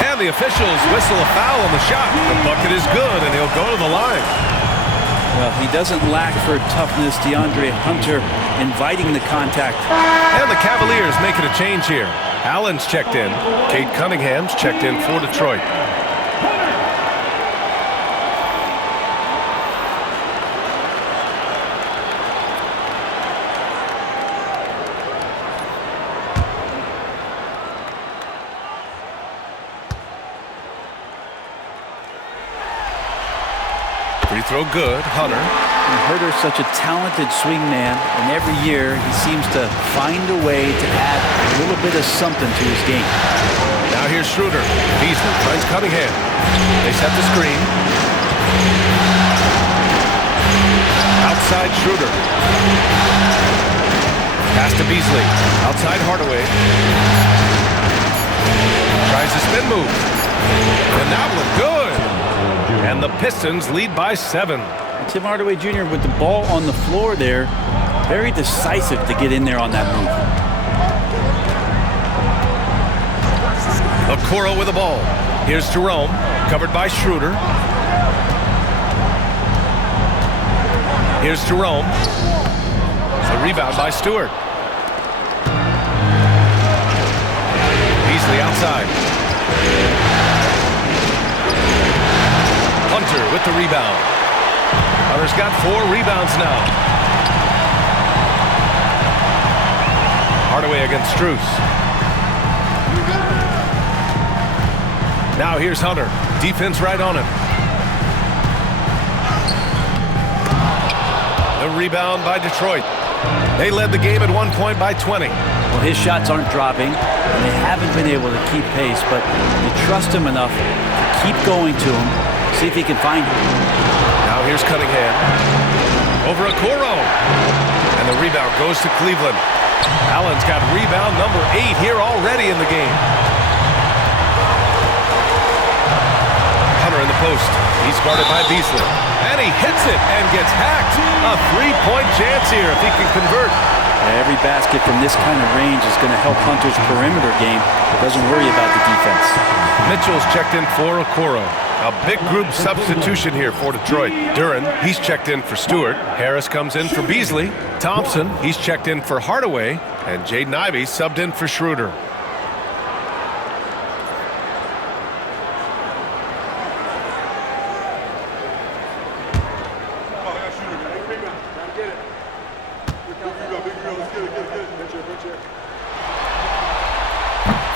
And the officials whistle a foul on the shot. The bucket is good, and he'll go to the line. Well, he doesn't lack for toughness, DeAndre Hunter, inviting the contact. And the Cavaliers making a change here. Allen's checked in. Cade Cunningham's checked in for Detroit. Free throw good. Hunter. Hunter's such a talented swing man, and every year he seems to find a way to add a little bit of something to his game. Now here's Schroeder. Beasley finds Cunningham. They set the screen. Outside Schroeder. Pass to Beasley. Outside Hardaway. Tries a spin move. And that one good. And the Pistons lead by 7. Tim Hardaway Jr. with the ball on the floor there. Very decisive to get in there on that move. Okoro with the ball. Here's Jerome, covered by Schroeder. Here's Jerome. The rebound by Stewart. Beasley outside. Hunter with the rebound. Hunter's got 4 rebounds now. Hardaway against Strus. Now here's Hunter. Defense right on him. The rebound by Detroit. They led the game at one point by 20. Well, his shots aren't dropping, and they haven't been able to keep pace, but you trust him enough to keep going to him, see if he can find him. Now here's Cunningham. Over Okoro. And the rebound goes to Cleveland. Allen's got rebound number 8 here already in the game. Hunter in the post. He's guarded by Beasley. And he hits it and gets hacked. A 3-point chance here if he can convert. Every basket from this kind of range is going to help Hunter's perimeter game. Doesn't worry about the defense. Mitchell's checked in for Okoro. A big group substitution here for Detroit. Duren, he's checked in for Stewart. Harris comes in for Beasley. Thompson, he's checked in for Hardaway. And Jaden Ivey subbed in for Schroeder.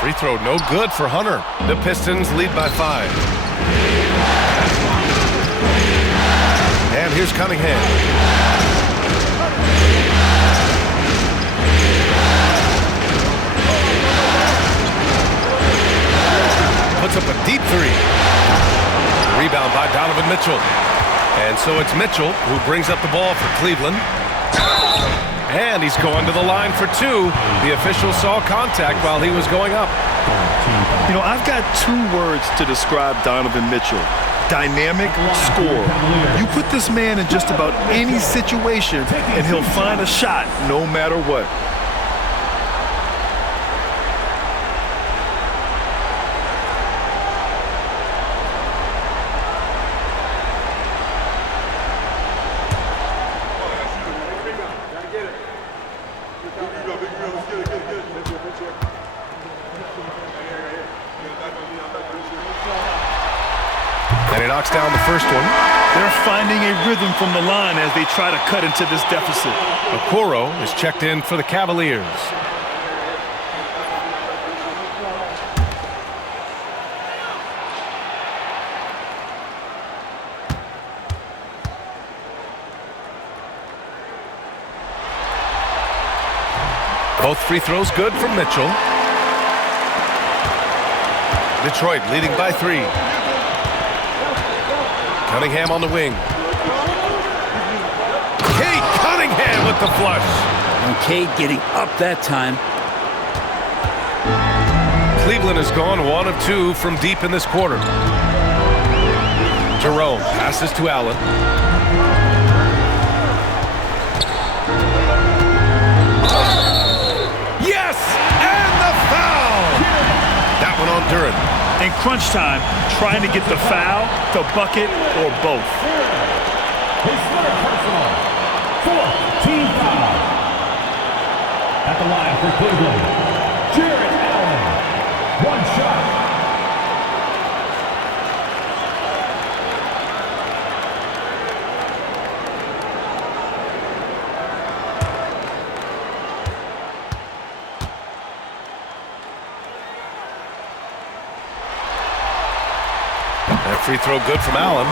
Free throw no good for Hunter. The Pistons lead by 5. And here's Cunningham. Puts up a deep 3. Rebound by Donovan Mitchell. And so it's Mitchell who brings up the ball for Cleveland. And he's going to the line for 2. The official saw contact while he was going up. You know, I've got 2 words to describe Donovan Mitchell. Dynamic scorer. You put this man in just about any situation and he'll find a shot no matter what. And he knocks down the first one. They're finding a rhythm from the line as they try to cut into this deficit. Okoro is checked in for the Cavaliers. Both free throws good from Mitchell. Detroit leading by 3. Cunningham on the wing. Cade Cunningham with the flush. And Cade getting up that time. Cleveland has gone 1 of 2 from deep in this quarter. Jerome passes to Allen. Yes! And the foul! That one on Duren. In crunch time, trying to get the foul, the bucket, or both. His third personal. 4th team foul. At the line for Cleveland, Jared Allen. 1 shot. That free throw good from Allen.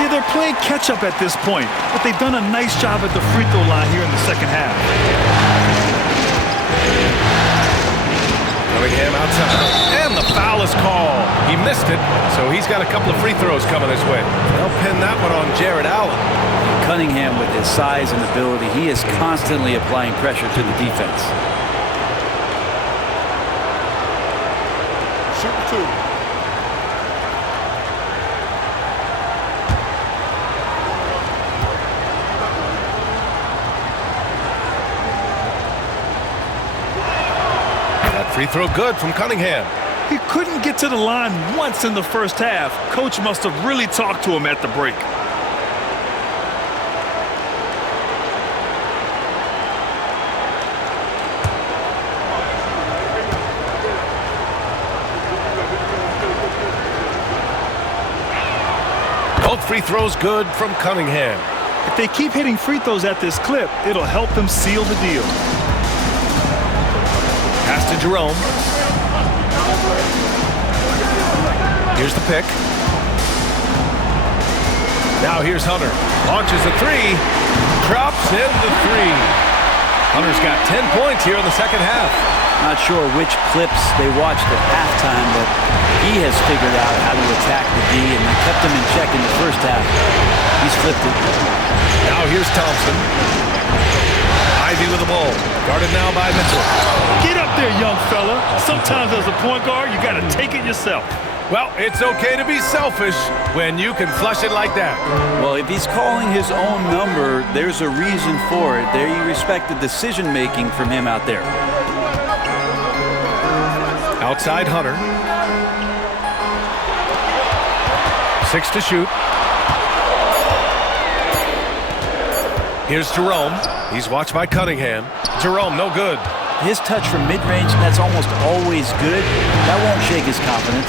Yeah, they're playing catch-up at this point, but they've done a nice job at the free throw line here in the second half. Cunningham outside. And the foul is called. He missed it, so he's got a couple of free throws coming his way. They'll pin that one on Jared Allen. Cunningham, with his size and ability, he is constantly applying pressure to the defense. Shoot 2. Free throw good from Cunningham. He couldn't get to the line once in the first half. Coach must have really talked to him at the break. Both free throws good from Cunningham. If they keep hitting free throws at this clip, it'll help them seal the deal. Pass to Jerome. Here's the pick. Now here's Hunter. Launches a 3. Drops in the 3. Hunter's got 10 points here in the second half. Not sure which clips they watched at halftime, but he has figured out how to attack the D, and they kept him in check in the first half. He's flipped it. Now here's Thompson. Ivy with the ball. Guarded now by Mitchell. Get up there, young fella. Sometimes as a point guard, you got to take it yourself. Well, it's okay to be selfish when you can flush it like that. Well, if he's calling his own number, there's a reason for it. There you respect the decision-making from him out there. Outside Hunter. 6 to shoot. Here's Jerome. He's watched by Cunningham. Jerome, no good. His touch from mid-range, that's almost always good. That won't shake his confidence.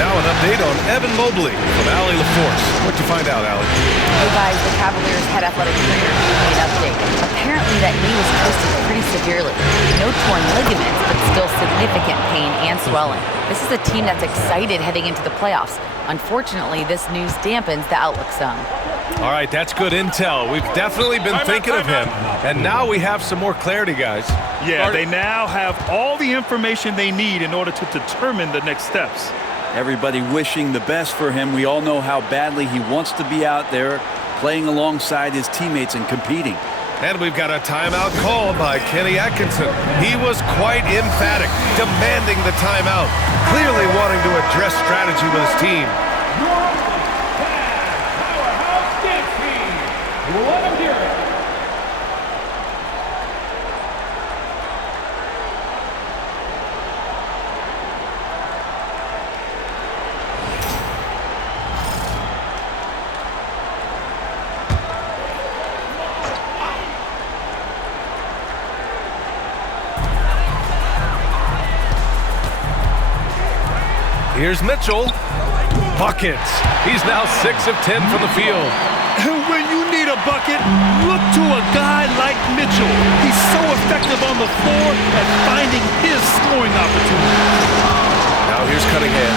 Now an update on Evan Mobley from Allie LaForce. What'd you find out, Allie? Hey guys, the Cavaliers head athletic trainer gave me an update. Apparently that knee was twisted pretty severely. No torn ligaments, but still significant pain and swelling. This is a team that's excited heading into the playoffs. Unfortunately, this news dampens the outlook some. All right, that's good intel. We've definitely been thinking of him, and now we have some more clarity, guys. Yeah, they now have all the information they need in order to determine the next steps. Everybody wishing the best for him. We all know how badly he wants to be out there playing alongside his teammates and competing. And we've got a timeout called by Kenny Atkinson. He was quite emphatic, demanding the timeout, clearly wanting to address strategy with his team. Let him hear it. Here's Mitchell. Buckets. He's now 6 of 10 from the field. And when you need a bucket, look to a guy like Mitchell. He's so effective on the floor at finding his scoring opportunities. Now here's Cunningham.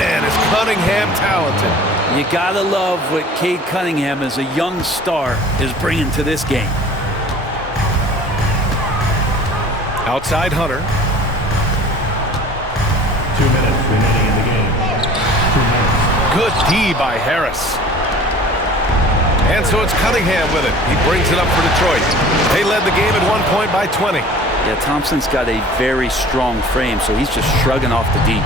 Man, is Cunningham talented. You gotta love what Cade Cunningham as a young star is bringing to this game. Outside Hunter. 2 minutes remaining in the game. 2 minutes. Good D by Harris. And so it's Cunningham with it. He brings it up for Detroit. They led the game at 1 point by 20. Yeah, Thompson's got a very strong frame, so he's just shrugging off the D.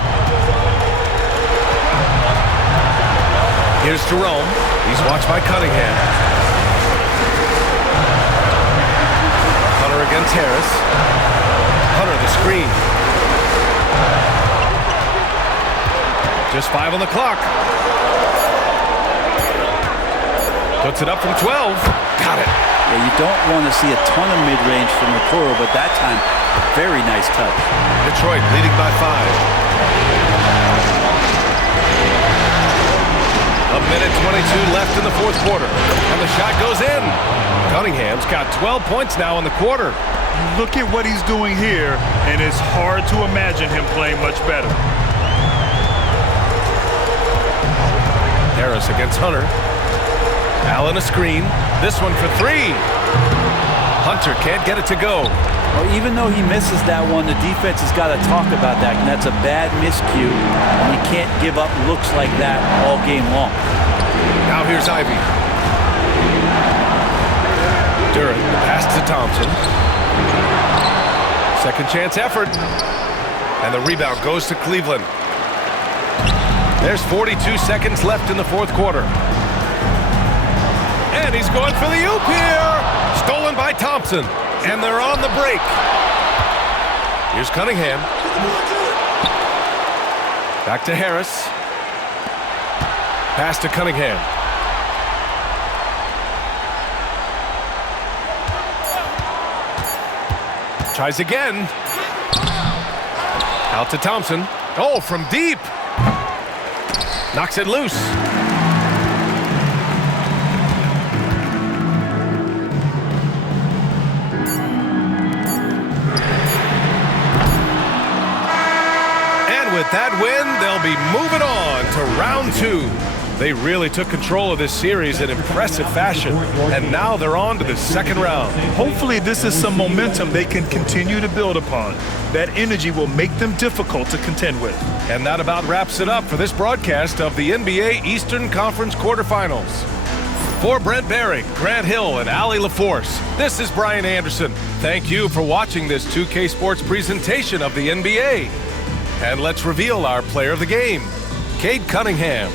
Here's Jerome. He's watched by Cunningham. Hunter against Harris. Hunter the screen. Just 5 on the clock. Puts it up from 12. Got it. Yeah, you don't want to see a ton of mid-range from Okoro, but that time, very nice touch. Detroit leading by 5. A minute 22 left in the fourth quarter. And the shot goes in. Cunningham's got 12 points now in the quarter. Look at what he's doing here, and it's hard to imagine him playing much better. Harris against Hunter. Allen a screen. This one for 3. Hunter can't get it to go. Well, even though he misses that one, the defense has got to talk about that, and that's a bad miscue. And you can't give up looks like that all game long. Now here's Ivy. Durant, the pass to Thompson. Second chance effort. And the rebound goes to Cleveland. There's 42 seconds left in the fourth quarter. And he's going for the oop here. Stolen by Thompson. And they're on the break. Here's Cunningham. Back to Harris. Pass to Cunningham. Tries again. Out to Thompson. Oh, from deep. Knocks it loose. With that win, they'll be moving on to round 2. They really took control of this series in impressive fashion, and now they're on to the second round. Hopefully this is some momentum they can continue to build upon. That energy will make them difficult to contend with. And that about wraps it up for this broadcast of the NBA Eastern Conference quarterfinals. For Brent Behring, Grant Hill, and Allie LaForce, this is Brian Anderson. Thank you for watching this 2K Sports presentation of the NBA. And let's reveal our player of the game, Cade Cunningham.